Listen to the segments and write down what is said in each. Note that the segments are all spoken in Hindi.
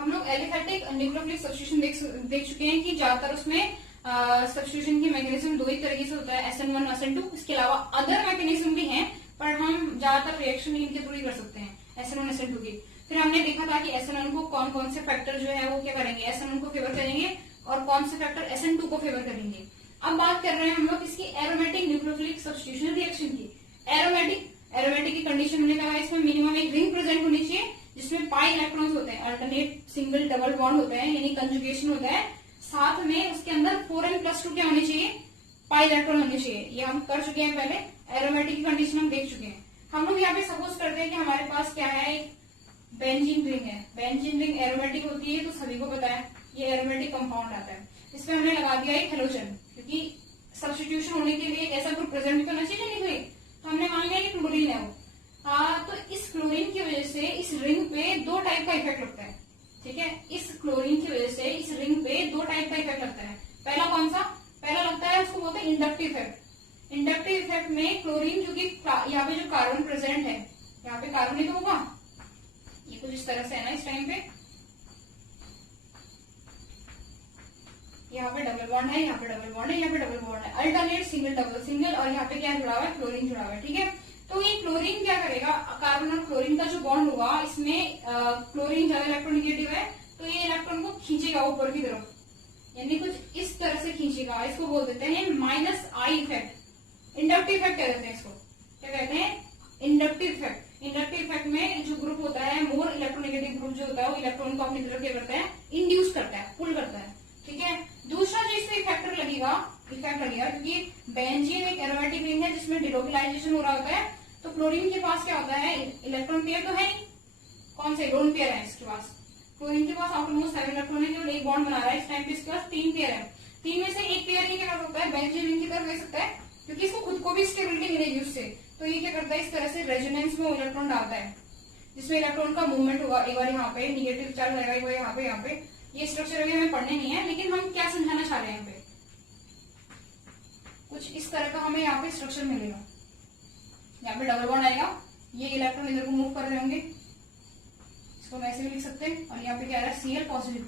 हम लोग एलिफैटिक न्यूक्लियोफिलिक सब्स्टिट्यूशन देख चुके हैं कि ज्यादातर उसमें सब्स्टिट्यूशन की मैकेनिज्म दो ही तरीके से होता है, SN1 और SN2। इसके अलावा अदर मैकेनिज्म भी हैं, पर हम ज्यादातर रिएक्शन इनके थ्रू ही कर सकते हैं, SN1 SN2 की। फिर हमने देखा था कि SN1 को कौन कौन से फैक्टर जो है वो क्या करेंगे, SN1 को फेवर करेंगे और कौन से फैक्टर SN2 को फेवर करेंगे। अब बात कर रहे हैं हम लोग इसकी एरोमेटिक न्यूक्लियोफिलिक सब्स्टिट्यूशन रिएक्शन की। एरोमेटिक की कंडीशन हमने कहा इसमें मिनिमम एक रिंग प्रेजेंट होनी चाहिए जिसमें पाई इलेक्ट्रॉन्स होते हैं, अल्टरनेट सिंगल डबल बॉन्ड होते हैं, यानी कंजुगेशन होता है। साथ में उसके अंदर 4n+2 क्या होने चाहिए, पाई इलेक्ट्रॉन होने चाहिए। ये हम कर चुके हैं पहले, एरोमेटिक की कंडीशन हम देख चुके हैं। हम लोग यहाँ पे सपोज करते हैं कि हमारे पास क्या है, एक बेंजीन रिंग है। बेंजीन रिंग एरोमेटिक होती है तो सभी को पता है, ये एरोमेटिक कंपाउंड आता है। इसमें हमने लगा दिया एक हेलोजन, क्योंकि सब्स्टिट्यूशन होने के लिए ऐसा ग्रुप प्रेजेंट भी होना चाहिए नहीं, तो हमने मान लिया कि क्लोरीन है वो। तो इस क्लोरीन की वजह से इस रिंग पे दो टाइप का इफेक्ट लगता है, ठीक है। इस क्लोरीन की वजह से इस रिंग पे दो टाइप का इफेक्ट लगता है। पहला कौन सा, पहला लगता है उसको बोलते हैं इंडक्टिव इफेक्ट। इंडक्टिव इफेक्ट में क्लोरीन, क्योंकि यहाँ पे जो कार्बन प्रेजेंट है, यहाँ पे कार्बन ही तो होगा, ये कुछ इस तरह से है ना इस टाइम पे, यहाँ पे डबल बॉन्ड है, यहाँ पे डबल बॉन्ड है, यहाँ पे डबल बॉन्ड है, अल्टरनेट सिंगल डबल सिंगल, और यहाँ पे क्या जुड़ा हुआ है, क्लोरीन जुड़ा हुआ है, ठीक है। तो ये क्लोरीन क्या करेगा, कार्बन और क्लोरीन का जो बॉन्ड हुआ, इसमें क्लोरीन ज्यादा इलेक्ट्रोनिगेटिव है, तो ये इलेक्ट्रॉन को खींचेगा ऊपर की तरफ, यानी कुछ इस तरह से खींचेगा। इसको बोल देते हैं -I इफेक्ट, इंडक्टिव इफेक्ट कह देते हैं इसको। क्या कहते हैं, इंडक्टिव इफेक्ट। इंडक्टिव इफेक्ट में जो ग्रुप होता है, मोर इलेक्ट्रोनिगेटिव ग्रुप जो होता है, वो इलेक्ट्रॉन को अपनी तरफ क्या करता है, इंड्यूस करता है, पुल करता है, ठीक है। दूसरा जो इससे इफेक्ट लगेगा, क्योंकि बेंजीन एक एरोमेटिक रिंग है जिसमें डिलोबिलाइजेशन हो रहा होता है, तो क्लोरीन के पास क्या होता है, इलेक्ट्रॉन पेयर तो है नहीं, कौन से लोन पेयर है इसके पास। क्लोरीन के पास ऑलमोस्ट 7 इलेक्ट्रॉन है, केवल एक बॉन्ड बना रहा है। इस टाइम पे इसके पास 3 पेयर है। 3 में से एक पेयर ये क्या कर सकता है, बेंजीन रिंग की तरफ ले सकता है, क्योंकि इसको खुद को भी स्टेबिलिटी मिलेगी उससे। तो ये क्या करता है, इस तरह से रेजोनेंस में इलेक्ट्रॉन डालता है, जिसमें इलेक्ट्रॉन का मूवमेंट होगा। एक बार यहाँ पे निगेटिव चार्ज रहेगा, एक बार यहाँ पे, यहाँ पे। ये स्ट्रक्चर अभी हमें पढ़ने नहीं है, लेकिन हम क्या समझाना चाह रहे हैं, यहाँ पे कुछ इस तरह का हमें यहाँ पे स्ट्रक्चर मिलेगा। यहाँ पे डबल बॉन्ड आएगा, ये इलेक्ट्रॉन इधर को मूव कर रहे होंगे, इसको हम ऐसे भी लिख सकते हैं। और यहाँ पे क्या आ रहा है, Cl पॉजिटिव।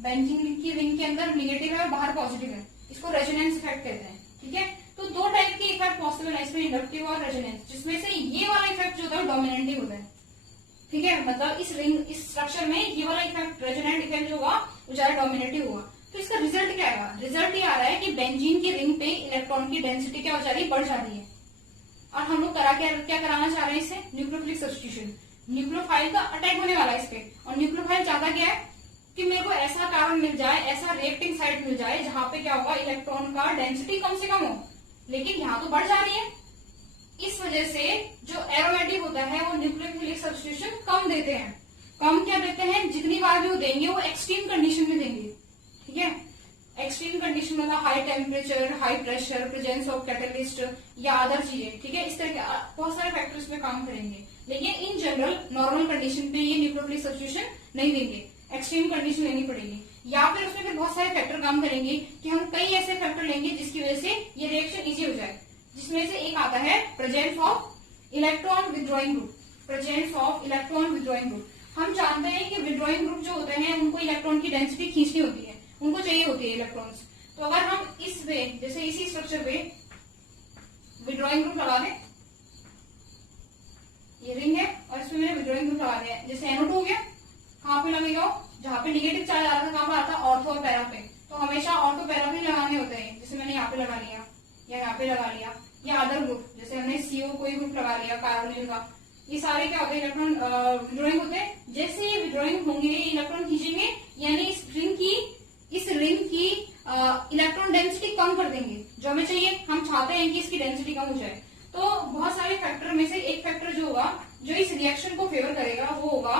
बेंजीन की रिंग के अंदर निगेटिव है और बाहर पॉजिटिव है, इसको रेजोनेंस इफेक्ट कहते हैं, ठीक है। तो दो टाइप के इफेक्ट पॉसिबल है इसमें, इंडक्टिव और रेजोनेंस, जिसमें से ये वाला इफेक्ट जो होता है डोमिनेंट होता है, ठीक है। मतलब इस रिंग, इस स्ट्रक्चर में ये वाला इफेक्ट, रेजोनेंट इफेक्ट जो होगा वो ज्यादा डोमिनेटिव होगा। तो इसका रिजल्ट क्या आएगा, रिजल्ट ये आ रहा है कि बेंजीन की रिंग पे इलेक्ट्रॉन की डेंसिटी क्या हो जा रही है, बढ़ जा रही है। और हम लोग क्या कराना चाह रहे हैं इससे, न्यूक्लियोफिलिक सब्स्टिट्यूशन। न्यूक्लियोफाइल का अटैक होने वाला है इस पे, और न्यूक्लियोफाइल चाहता क्या है कि मेरे को ऐसा कार्बन मिल जाए, ऐसा रिएक्टिंग साइट मिल जाए जहां पे क्या होगा, इलेक्ट्रॉन का डेंसिटी कम से कम हो, लेकिन यहाँ तो बढ़ जा रही है। इस वजह से जो एरोमेटिक होता है वो न्यूक्लियोफिलिक सब्स्टिट्यूशन कम देते हैं। कम क्या देते हैं, जितनी बार भी वो देंगे वो एक्सट्रीम कंडीशन में देंगे, ठीक है। एक्सट्रीम कंडीशन मतलब high temperature, high pressure, presence of catalyst या अदर चीजें, ठीक है। इस तरह के बहुत सारे फैक्टर्स पे काम करेंगे, लेकिन इन जनरल नॉर्मल कंडीशन पे ये न्यूक्लियोफिलिक सब्स्टिट्यूशन नहीं देंगे, एक्सट्रीम कंडीशन लेनी पड़ेगी। या फिर उसमें फिर बहुत सारे फैक्टर काम करेंगे कि हम कई ऐसे फैक्टर लेंगे जिसकी वजह से ये रिएक्शन इजी हो जाए, जिसमें से एक आता है presence of electron withdrawing group. Presence of electron withdrawing group, हम जानते हैं कि विथड्रॉइंग ग्रुप जो होते हैं उनको इलेक्ट्रॉन की डेंसिटी खींचनी होती है, उनको चाहिए होती है इलेक्ट्रॉन्स। तो अगर हम इस वे, जैसे इसी स्ट्रक्चर पे विथड्रॉइंग ग्रुप लगा दें, ये रिंग है और इसमें मैंने विथड्रॉइंग ग्रुप लगा दिया, जैसे NO2 हो गया, कहाँ पे लगेगा, जहाँ पे निगेटिव चार्ज आ रहा था, कहाँ पे आता है, ऑर्थो और पैरा पे। तो हमेशा ऑर्थो पैरा पे लगाने होते हैं, जैसे मैंने यहाँ पे लगा लिया या यहाँ पे लगा लिया, या अदर ग्रुप, जैसे हमने CO कोई ग्रुप लगा लिया कार्बोनिल का। ये सारे क्या होते हैं, इलेक्ट्रॉन विथड्रॉइंग होते हैं। जैसे ये विथड्रॉइंग होंगे, इलेक्ट्रॉन खींचेंगे, यानी इस रिंग की इलेक्ट्रॉन डेंसिटी कम कर देंगे, जो हमें चाहिए। हम चाहते हैं कि इसकी डेंसिटी कम हो जाए। तो बहुत सारे फैक्टर में से एक फैक्टर जो होगा, जो इस रिएक्शन को फेवर करेगा, वो होगा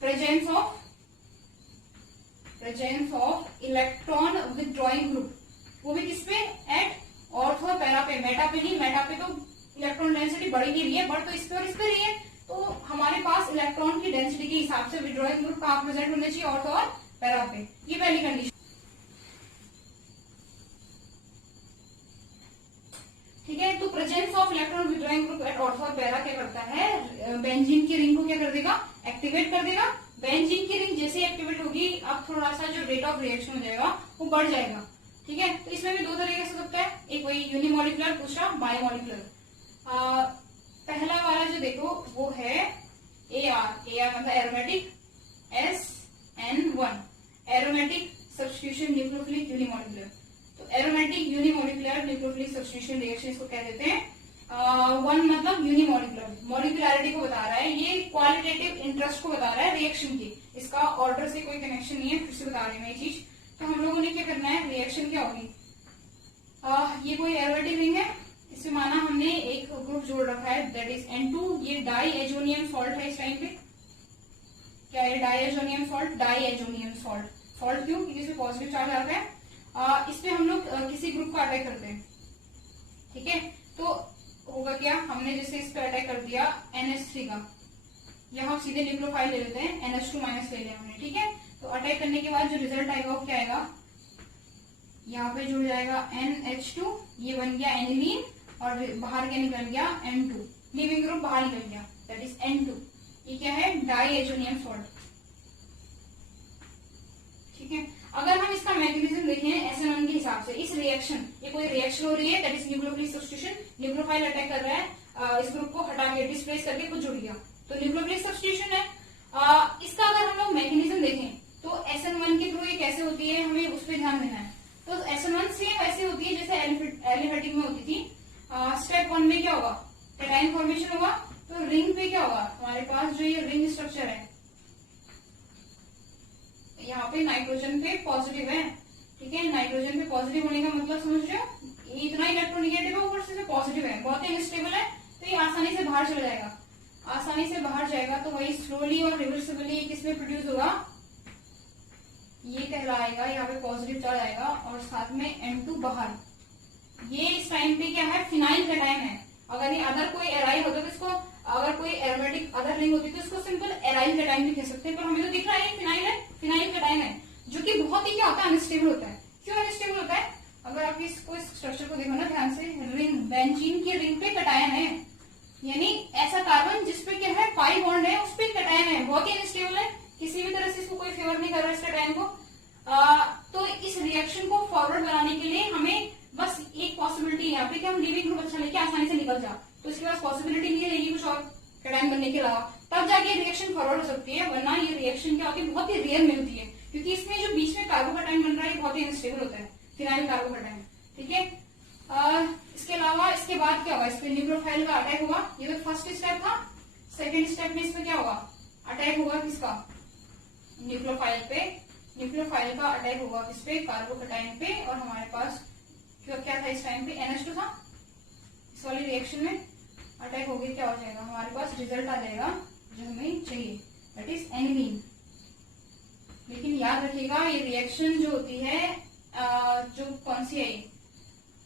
presence of electron withdrawing group. वो भी किस पे, एट ऑर्थो पैरा पे, मेटा पे नहीं, मेटा पे तो इलेक्ट्रॉन डेंसिटी बढ़ ही रही है, बढ़ तो इस पे और इस पे रही है। तो हमारे पास इलेक्ट्रॉन की डेंसिटी के हिसाब से विथड्रॉइंग ग्रुप कहाँ प्रेजेंट होने चाहिए, ऑर्थो और पैरा पे। ये पहली कंडीशन, ठीक है। तो presence of electron withdrawing group at ortho और पैरा क्या करता है, बेंजीन की रिंग को क्या कर देगा, एक्टिवेट कर देगा, बेंजीन की रिंग जैसे एक्टिवेट होगी, अब थोड़ा सा जो रेट ऑफ रिएक्शन हो जाएगा वो बढ़ जाएगा। ठीक है, तो इसमें भी दो तरीके से हो सकता है, एक वही यूनिमोलिकुलर, दूसरा बायोमोलिकुलर। पहला वाला जो देखो वो है AR मतलब aromatic, SN1 aromatic substitution nucleophilic unimolecular. तो aromatic unimolecular nucleophilic substitution reaction इसको कह देते हैं। 1 मतलब यूनिमोलिकुलर, मोलिकुलरिटी को बता रहा है, ये क्वालिटेटिव इंटरेस्ट को बता रहा है रिएक्शन की, इसका ऑर्डर से कोई कनेक्शन नहीं है, फिर से बता रही हूँ ये चीज। तो हम लोगों ने क्या करना है, रिएक्शन क्या होगी, ये कोई एरोमेटिक रिंग है, इसमें माना हमने एक ग्रुप जोड़ रखा है दैट इज N2, ये डाई एजोनियम सॉल्ट है इस टाइम पे। क्या है diazonium salt, diazonium salt, salt क्यों, क्योंकि इसमें पॉजिटिव चार्ज आता है। इस पे हम लोग किसी ग्रुप को अटैक करते हैं। ठीक है, तो होगा क्या, हमने जैसे इस पे अटैक कर दिया NH3 का, यहाँ सीधे न्यूक्लियोफाइल ले लेते हैं, NH2 माइनस ले लिया हमने। ठीक है, तो अटैक करने के बाद जो रिजल्ट आएगा वो क्या आएगा, यहाँ पे जुड़ जाएगा NH2, ये बन गया एनिलीन, और बाहर क्या निकल गया N2, लीविंग ग्रुप बाहर निकल गया दैट इज N2। ये क्या है, डाई एजोनियम सॉल्ट। ठीक है, अगर हम इसका मैकेनिज्म देखें SN1 के हिसाब से, इस रिएक्शन, ये कोई रिएक्शन हो रही है that is nucleophilic substitution, nucleophile attack कर रहा है, इस ग्रुप को हटा के डिस्प्लेस करके कुछ जुड़ गया, तो न्यूक्लियोफिलिक सब्स्टिट्यूशन है। इसका अगर हम लोग मैकेनिज्म देखें तो SN1 के थ्रू ये कैसे होती है, हमें उस पर ध्यान देना है। तो SN1 सेम वैसे होती है जैसे एलिफेटिक में होती थी। स्टेप 1 में क्या होगा, कैटायन फॉर्मेशन होगा, तो रिंग पे क्या होगा, हमारे पास जो ये रिंग स्ट्रक्चर है, यहाँ पे नाइट्रोजन पे पॉजिटिव है। ठीक है, नाइट्रोजन पे पॉजिटिव होने का मतलब समझ रहे हो, ये इतना इलेक्ट्रोनिगेटिव है, ऊपर से पॉजिटिव है, बहुत ही अनस्टेबल है, तो ये आसानी से बाहर चला जाएगा, आसानी से बाहर जाएगा, तो वही स्लोली और रिवर्सिबली किसमें प्रोड्यूस होगा, ये कहलाएगा, यहाँ पे पॉजिटिव चार्ज आएगा और साथ में N2 बाहर। ये इस टाइम पे क्या है, फिनाइल कैटायन है। अगर ये अदर कोई एराइल होता तो इसको, अगर कोई एरोमेटिक अदर रिंग होती तो इसको सिंपल एराइल कैटायन भी कह सकते हैं, पर हमें तो दिख रहा है फिनाइल है, फिनाइल कैटायन है, जो कि बहुत ही क्या होता है, अनस्टेबल होता है। क्यों अनस्टेबल होता है, अगर आप इसको इस स्ट्रक्चर को देखो ना ध्यान से, रिंग बेंजीन की रिंग पे कैटायन है, यानी ऐसा कार्बन जिसपे क्या है पाई बॉन्ड है, उस पर कैटायन है, बहुत ही अनस्टेबल है, किसी भी तरह से इसको कोई फेवर नहीं कर रहा है इस कैटायन को। तो इस रिएक्शन को फॉरवर्ड बनाने के लिए हमें बस एक पॉसिबिलिटी यहाँ पे कि हम लीविंग ग्रुप अच्छा लेके आसानी से निकल जाए, तो इसके पास पॉसिबिलिटी नहीं रहेगी कुछ और कैटायन बनने के अलावा, तब जाके रिएक्शन फॉरवर्ड हो सकती है, वरना ये रिएक्शन क्या होती है, बहुत ही रेयर में होती है, क्योंकि इसमें जो बीच में कार्बोकैटायन बन रहा है बहुत ही अनस्टेबल होता है, फिनाइल कार्बोकैटायन। ठीक है, इसके अलावा इसके बाद क्या होगा, इस पे न्यूक्लियोफाइल का अटैक होगा, ये तो फर्स्ट स्टेप था। सेकेंड स्टेप में इसमें क्या होगा, अटैक होगा किसका, न्यूक्लियोफाइल पे, न्यूक्लियोफाइल का अटैक होगा किस पे, कार्बोकैटायन पे, और हमारे पास क्या था इस टाइम पे, NH2 था, इस वाली रिएक्शन में अटैक होगी, क्या हो जाएगा, हमारे पास रिजल्ट आ जाएगा जो हमें चाहिए दैट इज एनिलीन। लेकिन याद रखिएगा ये रिएक्शन जो होती है, जो कौन सी है,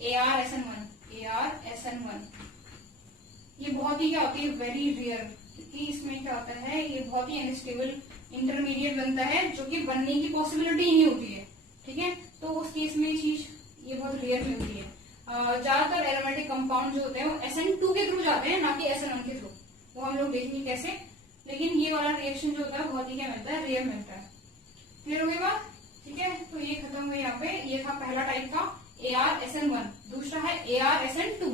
AR-SN1, ये बहुत ही क्या होती है, वेरी रेयर, क्योंकि इसमें क्या होता है, ये बहुत ही अनस्टेबल इंटरमीडिएट बनता है, जो कि बनने की पॉसिबिलिटी ही नहीं होती है। ठीक है, तो उस केस में ये चीज ये बहुत रेयर मिलती है। ज्यादातर एरोमेटिक कंपाउंड जो होते हैं वो SN2 के थ्रू जाते हैं, ना कि SN1 के थ्रू, वो हम लोग देखेंगे कैसे। लेकिन ये वाला रिएक्शन जो होता है बहुत ही क्या मिलता है, रेयर मिलता है। क्लियर हो गई बात, ठीक है, तो ये खत्म हुआ यहाँ पे, ये था पहला टाइप था AR-SN1, दूसरा है AR-SN2,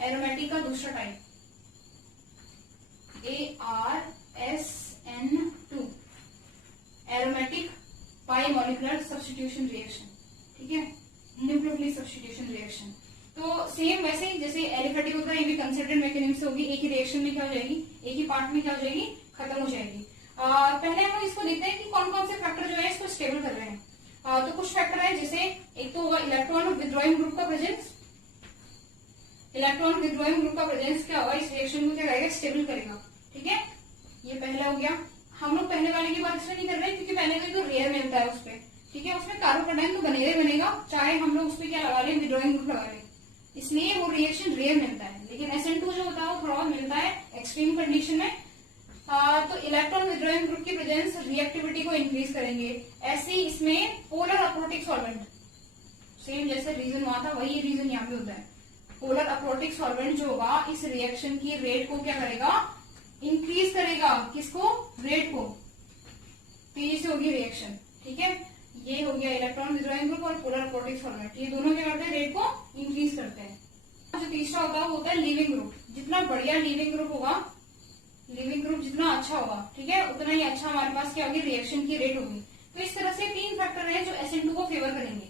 एरोमेटिक का दूसरा type AR-SN2, aromatic bimolecular substitution reaction. ठीक है, न्यूक्लियोफिलिक सब्स्टिट्यूशन रिएक्शन। तो सेम वैसे ही जैसे एलिफेटिक होता है, ये भी कंसिडर्ड मैकेनिज्म से होगी, एक ही रिएक्शन में क्या हो जाएगी, एक ही पार्ट में क्या हो जाएगी, खत्म हो जाएगी। पहले हम इसको देखते हैं कि कौन कौन से फैक्टर जो है इसको स्टेबल कर रहे हैं। तो कुछ फैक्टर है, जैसे एक तो होगा इलेक्ट्रॉन विथड्रॉइंग ग्रुप का प्रेजेंस। इलेक्ट्रॉन विथड्रॉइंग ग्रुप का प्रेजेंस क्या होगा, इस रिएक्शन को क्या करेगा, स्टेबल करेगा। ठीक है, ये पहला हो गया। हम लोग पहले वाले की बात इसलिए नहीं कर रहे क्योंकि पहले में तो रेयर मिलता है उसपे। ठीक है, उसमें कार्बोकैटायन तो बनेगा ही बनेगा, चाहे हम लोग उसपे क्या लगा लें, विथड्रॉइंग ग्रुप लगा लें, इसलिए वो रिएक्शन रेयर मिलता है। लेकिन SN2 जो होता है वो थोड़ा मिलता है एक्सट्रीम कंडीशन में। तो इलेक्ट्रॉन विथड्रॉइंग ग्रुप की प्रेजेंस रिएक्टिविटी को इंक्रीज करेंगे। ऐसे ही इसमें पोलर अप्रोटिक सॉल्वेंट, सेम जैसे रीजन वहां था वही रीजन यहाँ पे होता है। पोलर अप्रोटिक सॉल्वेंट जो होगा इस रिएक्शन की रेट को क्या करेगा, इंक्रीज करेगा। बढ़ाएगा किसको, रेट को, तेजी से होगी रिएक्शन। ठीक है, ये हो गया इलेक्ट्रॉन विड्रॉइंग ग्रुप और पोलर प्रोटिक सॉल्वेंट, ये दोनों क्या करते हैं, रेट को इंक्रीज करते हैं। जो तीसरा होता है वो होता है लीविंग ग्रुप। जितना बढ़िया लीविंग ग्रुप होगा, लीविंग ग्रुप जितना अच्छा होगा, ठीक है, उतना ही अच्छा हमारे पास क्या होगी, रिएक्शन की रेट होगी। तो इस तरह से 3 फैक्टर हैं जो SN2 को फेवर करेंगे।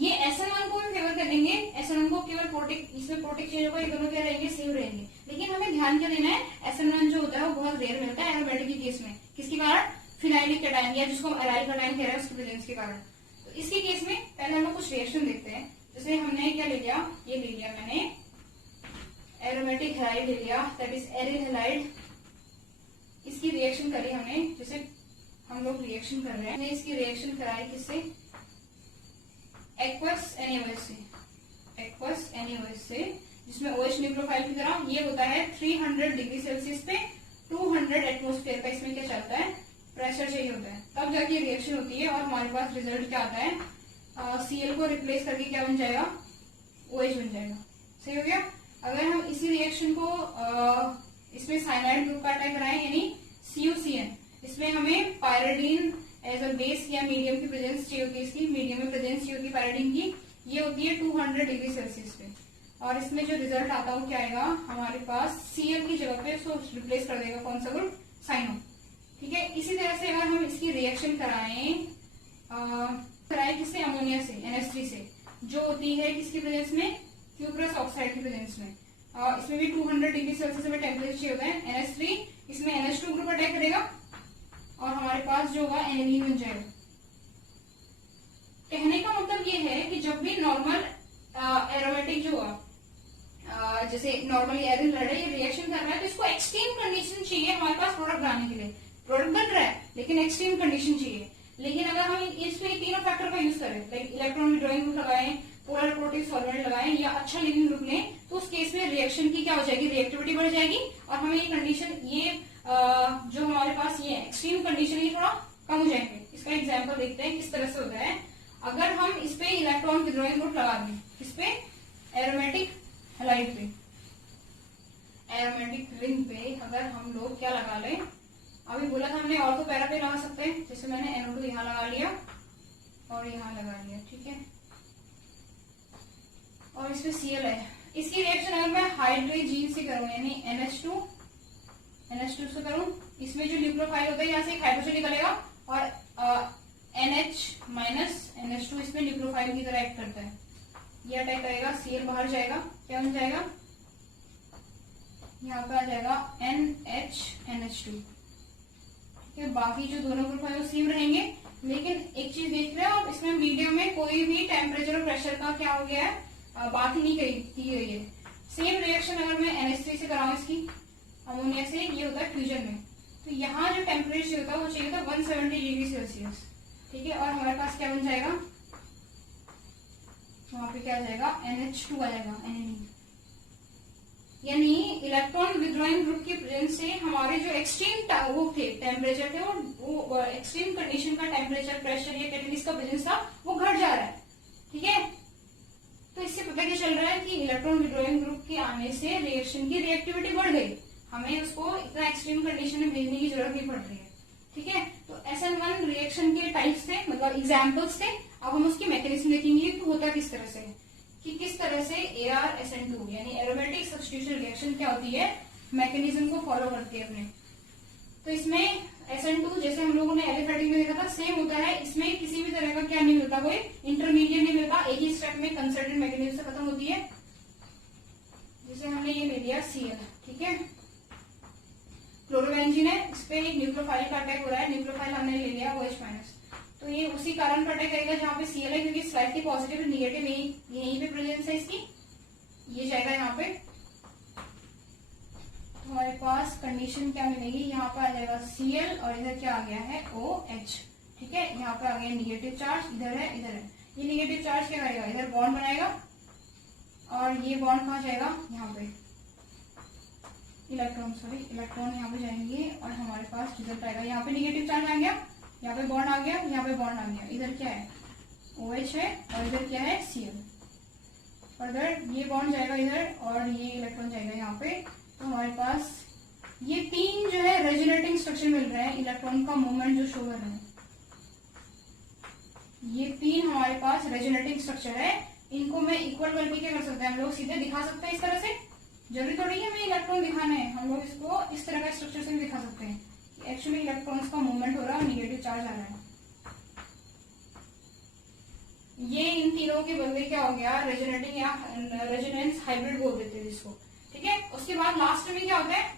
ये SN1 को भी फेवर करेंगे, SN1 को केवल प्रोटिक, इसमें प्रोटिक चेंज होगा, ये दोनों क्या रहेंगे, सेम रहेंगे। लेकिन हमें ध्यान क्या देना है, SN1 जो होता है वो बहुत रेयर मिलता है एरोमेटिक के केस में। किसके कारण, फिनाइलिक कैटायन या जिसको हम एराइल कैटायन कह रहे हैं उसकी प्रेजेंस के कारण। तो इसके केस में पहले हम लोग कुछ रिएक्शन देखते हैं। जैसे हमने क्या ले लिया, ये ले लिया मैंने एरोमेटिक हैलाइड ले लिया, दैट इज एरिल हैलाइड। इसकी रिएक्शन करी हमने, जैसे हम लोग रिएक्शन कर रहे हैं, इसकी रिएक्शन कराई किससे, एक्वस NaOH से, एक्वस NaOH से, जिसमें OH न्यूक्लियोफाइल की तरह। ये होता है 300 डिग्री सेल्सियस पे 200 एटमोस्फेयर का, इसमें क्या चलता है, प्रेशर चाहिए होता है, तब जाके रिएक्शन होती है और हमारे पास रिजल्ट क्या आता है, Cl को रिप्लेस करके क्या बन जाएगा, OH बन जाएगा। सही हो गया। अगर हम इसी रिएक्शन को इसमें साइनाइड ग्रुप का अटैक कराएं, यानी CuCN, इसमें हमें पायरिडीन एज अ बेस या मीडियम की प्रेजेंस चाहिए होती है, इसकी मीडियम में प्रेजेंस चाहिए होती है पायरिडीन की। ये होती है 200 डिग्री सेल्सियस पे, और इसमें जो रिजल्ट आता है वो क्या आएगा, हमारे पास Cl की जगह पे उसको रिप्लेस कर देगा कौन सा ग्रुप, साइनो। ठीक है, इसी तरह से अगर हम इसकी रिएक्शन कराएं किससे, अमोनिया से, NH3 से, जो होती है किसकी प्रेजेंस में, क्यूप्रस ऑक्साइड की प्रेजेंस में। इसमें भी 200 डिग्री सेल्सियस में टेम्परेचर चाहिए होता है। NH3 इसमें NH2 ग्रुप अटैक करेगा और हमारे पास जो होगा एनिलीन बन जाएगा। कहने का मतलब ये है कि जब भी नॉर्मल एरोमेटिक जो जैसे नॉर्मली एरिल है, ये रिएक्शन कर रहा है, तो इसको एक्सट्रीम कंडीशन चाहिए हमारे पास प्रोडक्ट बनाने के लिए। प्रोडक्ट बन रहा है लेकिन एक्सट्रीम कंडीशन चाहिए। लेकिन अगर हम इसमें तीनों फैक्टर का यूज करें, लाइक इलेक्ट्रॉन विड्रॉइंग ग्रुप लगाएं, पोलर प्रोटिक सॉल्वेंट लगाएं या अच्छा लिविंग ग्रुप लें, तो उस केस में रिएक्शन की क्या हो जाएगी, रिएक्टिविटी बढ़ जाएगी और हमें ये कंडीशन, ये जो हमारे पास ये एक्सट्रीम कंडीशन ये थोड़ा कम हो जाएंगे। इसका एग्जाम्पल देखते हैं किस तरह से होता है। अगर हम इस पे इलेक्ट्रॉन विड्रॉइंग ग्रुप लगा दें, इस पे एरोमेटिक हैलाइड पे, एरोमेटिक रिंग पे अगर हम लोग क्या लगा लें, अभी बोला था हमने ऑर्थो पैरा पे लगा सकते हैं, जैसे मैंने NO2 यहाँ लगा लिया और यहाँ लगा लिया, ठीक है, और इसमें Cl है। इसकी रिएक्शन अगर मैं हाइड्रोजीन से करूं, यानी NH2 से करूं, इसमें जो न्यूक्लियोफाइल होता है यहाँ से एक हाइड्रोजन निकलेगा और NH माइनस NH2 इसमें न्यूक्लियोफाइल की तरह एक्ट करता है। ये अटैक करेगा, Cl बाहर जाएगा, क्या बन जाएगा, यहाँ पे आ जाएगा NH2। ठीक है, बाकी जो दोनों ग्रुप है वो सेम रहेंगे, लेकिन एक चीज देख रहे हो आप, इसमें मीडियम में कोई भी टेम्परेचर और प्रेशर का क्या हो गया है, बात ही नहीं की गई है। सेम रिएक्शन अगर मैं NH3 से कराऊं, इसकी अमोनिया से, ये होता है फ्यूजन में, तो यहाँ जो टेम्परेचर होता है वो चाहिए था 170 डिग्री सेल्सियस। ठीक है, और हमारे पास क्या बन जाएगा, वहां पे क्या आ जाएगा, NH2 आ जाएगा, aniline। यानी इलेक्ट्रॉन विड्रॉइंग ग्रुप की प्रेजेंस से हमारे जो एक्सट्रीम वो थे टेम्परेचर थे, वो एक्सट्रीम कंडीशन का टेम्परेचर, प्रेशर या कैटेलिस्ट का प्रेजेंस था, वो घट जा रहा है। ठीक है, तो इससे पता क्या चल रहा है कि इलेक्ट्रॉन विड्रॉइंग ग्रुप के आने से रिएक्शन की रिएक्टिविटी बढ़ गई, हमें उसको इतना एक्सट्रीम कंडीशन में भेजने की जरूरत नहीं पड़ रही है। ठीक है, तो SN1 रिएक्शन के टाइप्स थे, मतलब एग्जाम्पल्स थे। अब हम उसकी मैकेनिज्म देखेंगे कि होता किस तरह से, कि किस तरह से AR-SN2 यानी एरोमेटिक सब्स्टिट्यूशन रिएक्शन क्या होती है, मैकेनिज्म को फॉलो करती है अपने। तो इसमें SN2 जैसे हम लोगों ने एलिफेटिक में देखा था, सेम होता है। इसमें किसी भी तरह का क्या नहीं मिलता, कोई इंटरमीडिएट नहीं मिलता, एक ही स्टेप में कंसर्टेड मैकेनिज्म से खत्म होती है। जैसे हमने ये ले लिया Cl, ठीक है, क्लोरोबेंजीन है, इस पे एक न्यूक्लियोफाइल का अटैक हो रहा है, न्यूक्लियोफाइल हमने ले लिया OH-, तो ये उसी कारण पर अटैक करेगा जहां पे Cl है, क्योंकि स्लाइटली पॉजिटिव निगेटिव यहीं पे प्रेजेंस है इसकी, ये जाएगा यहाँ पे, तो हमारे पास कंडीशन क्या मिलेगी, यहाँ पे आ जाएगा Cl और इधर क्या आ गया है OH। ठीक है, यहाँ पे आ गया निगेटिव चार्ज, इधर है, इधर है, ये निगेटिव चार्ज क्या करेगा, इधर बॉन्ड बनाएगा और ये बॉन्ड कहाँ जाएगा, यहाँ पे इलेक्ट्रॉन यहाँ पे जाएंगे और हमारे पास रिजल्ट आएगा, यहाँ पे निगेटिव चार्ज आ गया, यहाँ पे बॉन्ड आ गया, यहाँ पे बॉन्ड आ गया, इधर क्या है OH है और इधर क्या है Cl, और इधर ये बॉन्ड जाएगा इधर और ये इलेक्ट्रॉन जाएगा यहाँ पे, तो हमारे पास ये तीन जो है रेजोनेटिंग स्ट्रक्चर मिल रहे हैं, इलेक्ट्रॉन का मूवमेंट जो शो कर रहे हैं, ये 3 हमारे पास रेजोनेटिंग स्ट्रक्चर है। इनको मैं इक्वल करके क्या कर सकते हैं, हम लोग सीधे दिखा सकते हैं इस तरह से। जरूरी थोड़ी है हमें इलेक्ट्रॉन दिखाना है, हम लोग इसको इस तरह का स्ट्रक्चर से भी दिखा सकते हैं कि एक्चुअली इलेक्ट्रॉन्स का मूवमेंट हो रहा है, निगेटिव चार्ज आ रहा है। ये इन तीनों के बदले क्या हो गया, रेजोनेटिंग या रेजोनेंस हाइब्रिड बोल देते हैं जिसको, ठीक है। उसके बाद लास्ट में क्या होता है,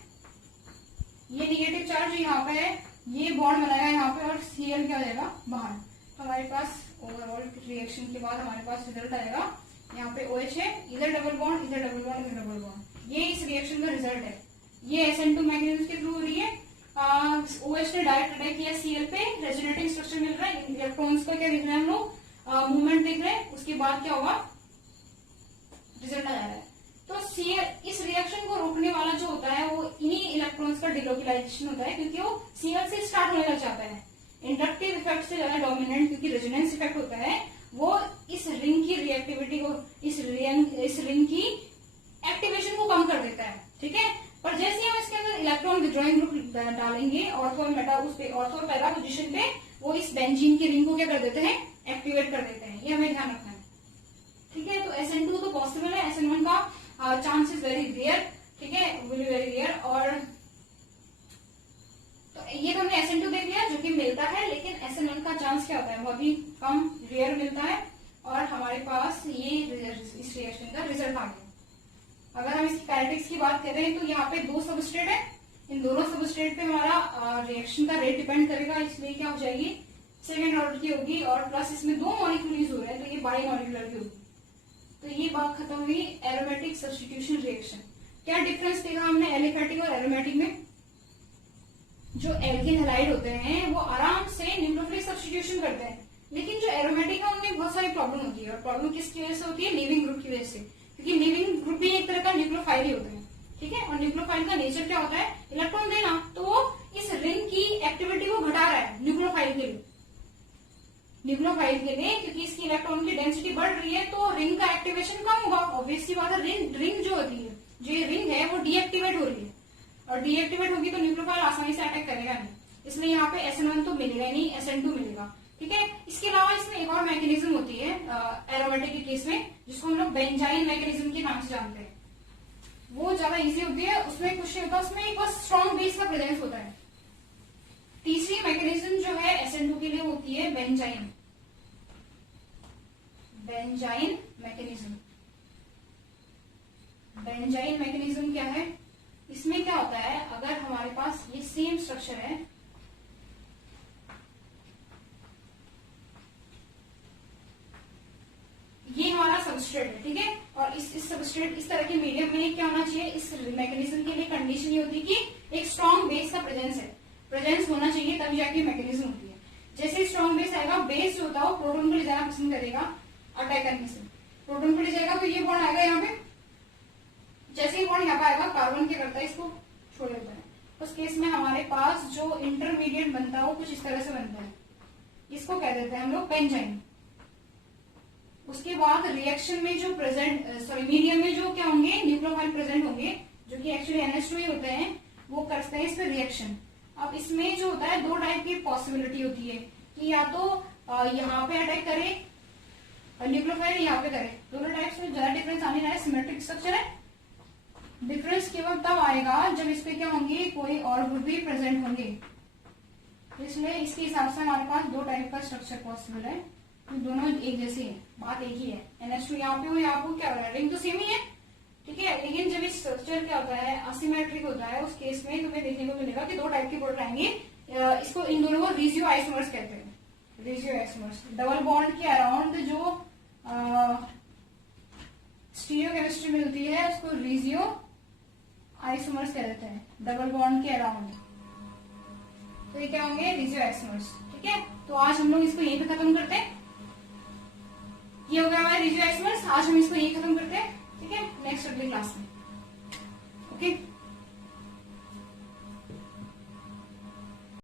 ये निगेटिव चार्ज यहाँ पे है, ये बॉन्ड बनाएगा यहाँ पे और Cl क्या हो जाएगा बाहर। तो हमारे पास ओवरऑल रिएक्शन के बाद हमारे पास रिजल्ट आएगा, यहाँ पे OH है, इधर डबल बॉन्ड, इधर डबल बॉन्ड, इधर डबल बॉन्ड। ये इस रिएक्शन का रिजल्ट है। ये SN2 मैकेनिज्म के थ्रू हो रही है। OH ने डायरेक्ट अटैक किया Cl पे, रेजोनेटिंग स्ट्रक्चर मिल रहा है, इलेक्ट्रॉन्स को क्या देख रहे हैं हम लोग, मूवमेंट देख रहे हैं। उसके बाद क्या होगा, रिजल्ट आ जा रहा है। तो Cl इस रिएक्शन को रोकने वाला जो होता है वो इन्हीं इलेक्ट्रॉन्स का डिलोकलाइजेशन होता है, क्योंकि वो Cl से स्टार्ट होने लग जाता है। इंडक्टिव इफेक्ट से ज्यादा डोमिनेंट क्योंकि रेजोनेंस इफेक्ट होता है, वो इस रिंग की रिएक्टिविटी को, इस रिंग की एक्टिवेशन को कम कर देता है, ठीक है। पर जैसे ही हम इसके अंदर इलेक्ट्रॉन विड्रॉइंग ग्रुप डालेंगे ऑर्थो मेटा उस पे ऑर्थो पैरा पोजीशन पे, वो इस बेंजीन की रिंग को क्या कर देते हैं, एक्टिवेट कर देते हैं। ये हमें ध्यान रखना है, ठीक है। तो SN2 तो पॉसिबल है, SN1 का चांस इज वेरी रेयर, ठीक है, वेरी वेरी रेयर। और तो ये तो हमने SN2 देख लिया जो कि मिलता है, लेकिन SN1 का चांस क्या होता है, बहुत ही कम रेयर मिलता है। और हमारे पास ये इस रिएक्शन का रिजल्ट आ गया। अगर हम इसकी काइनेटिक्स की बात करें तो यहाँ पे 2 सबस्ट्रेट है, इन दोनों सबस्ट्रेट पे हमारा रिएक्शन का रेट डिपेंड करेगा, इसलिए क्या हो जाएगी, सेकेंड ऑर्डर की होगी। और प्लस इसमें 2 मॉलिक्यूल यूज हो रहे हैं, तो ये बाई मॉलिकुलर की होगी। तो ये बात खत्म हुई एरोमेटिक सब्स्टिट्यूशन रिएक्शन। क्या डिफरेंस देखा हमने एलिफेटिक और एरोमेटिक में। जो एल्किन हैलाइड होते हैं वो आराम से न्यूक्लियोफिलिक सब्स्टिट्यूशन करते हैं, लेकिन जो एरोमेटिक है उनमें बहुत सारी प्रॉब्लम होती है। और प्रॉब्लम किसकी वजह से होती है, लीविंग ग्रुप की वजह से, क्योंकि लीविंग ग्रुप भी एक तरह का न्यूक्लियोफाइल ही होता है, ठीक है। और न्यूक्लियोफाइल का नेचर क्या होता है, इलेक्ट्रॉन देना, तो इस रिंग की एक्टिविटी को घटा रहा है न्यूक्लियोफाइल के लिए, क्योंकि इसकी इलेक्ट्रॉन की डेंसिटी बढ़ रही है, तो रिंग का एक्टिवेशन कम होगा। ऑब्वियसली बात है, रिंग जो होती है, जो ये रिंग है वो डीएक्टिवेट हो रही है, और डीएक्टिवेट होगी तो न्यूक्लियोफाइल आसानी से अटैक करेगा नहीं, इसलिए यहाँ पे SN1 तो मिलेगा नहीं, SN2 मिलेगा, ठीक है। इसके अलावा इसमें एक और मैकेनिज्म होती है एरोमेटिक के केस में, जिसको हम लोग बेंजाइन मैकेनिज्म के नाम से जानते हैं। वो ज्यादा इजी होती है, उसमें कुछ नहीं होता, उसमें एक बस स्ट्रॉन्ग बेस का प्रेजेंस होता है। तीसरी मैकेनिज्म जो है SN2 के लिए होती है बेंजाइन मैकेनिज्म। बेंजाइन मैकेनिज्म क्या है, इसमें क्या होता है, अगर हमारे पास ये सेम स्ट्रक्चर है, ये हमारा सबस्ट्रेट है, ठीक है। और इस सबस्ट्रेट इस तरह के मीडियम में क्या होना चाहिए, इस मैकेनिज्म के लिए कंडीशन ये होती है कि एक स्ट्रॉन्ग बेस का प्रेजेंस होना चाहिए, तभी जाके मैकेनिज्म होती है। जैसे स्ट्रॉन्ग बेस आएगा, बेस जो होता है वो प्रोटॉन को ले जाना पसंद करेगा अटैक करने से, प्रोटॉन को ले जाएगा, तो ये बॉन्ड आएगा यहाँ पे। जैसे ही बॉन्ड यहाँ पे आएगा, कार्बन क्या करता है, इसको छोड़ देता है। उस केस में हमारे पास जो इंटरमीडिएट बनता है वो कुछ इस तरह से बनता है, इसको कह देते हैं हम लोग बेंजाइन। उसके बाद रिएक्शन में जो मीडियम में जो क्या होंगे, न्यूक्लियोफाइल प्रेजेंट होंगे, जो कि एक्चुअली NH2 ही होते हैं, वो करते हैं इस पे रिएक्शन। अब इसमें जो होता है 2 टाइप की पॉसिबिलिटी होती है कि या तो यहाँ पे अटैक करे और न्यूक्लियोफाइल यहाँ पे करे। दोनों टाइप्स में ज्यादा डिफरेंस आने रहा है, सिमेट्रिक स्ट्रक्चर है। डिफरेंस केवल तब आएगा जब इस पे क्या होंगे, कोई और ग्रुप भी प्रेजेंट होंगे। इसलिए इसके हिसाब से हमारे पास 2 टाइप का स्ट्रक्चर पॉसिबल है, तो दोनों एक जैसे हैं, बात एक ही है। NH2 यहाँ पे हो, यहाँ पे क्या हो रहा है, रिंग तो सेम ही है, ठीक है। लेकिन जब इस स्ट्रक्चर क्या होता है, असिमेट्रिक होता है, उस केस में तुम्हें देखने को मिलेगा कि 2 टाइप के बॉन्ड आएंगे। इसको इन दोनों को रिजियो आइसोमर्स कहते हैं, रिजियो आइसोमर्स। डबल बॉन्ड के अराउंड जो स्टीरियोकेमिस्ट्री मिलती है उसको रिजियो आइसोमर्स कह देते हैं, डबल बॉन्ड के अराउंड। तो ये क्या होंगे, रिजियो आइसोमर्स, ठीक है। तो आज हम लोग इसको यहीं पे खत्म करते हैं। ये हो गया हमारे रिजियो आइसोमर्स, आज हम इसको यहीं खत्म करते हैं, ठीक है। नेक्स्ट अगली क्लास में